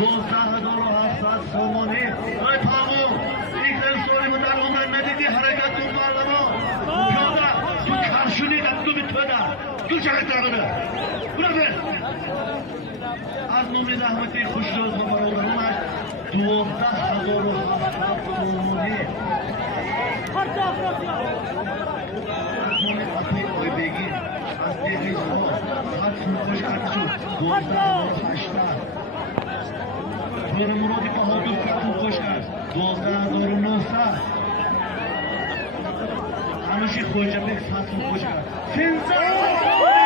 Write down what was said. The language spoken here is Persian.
12,700 سومانی ای تمام یک سوری بود در اون ندیدی حرکت کن پارلمان پیاده تو کرشونی دستو میتونه تو چقدر تقده برافر از نومی رحمتی خوش روز و برادرانش 12,700 سومانی نومی قطعی اوی بگی از دیگه شما هر سنخوش کرد شد 12,800 دور مرادی بهادر فتون خوش کرد 12,900 همیشه خوش جبه فتون خوش کرد 13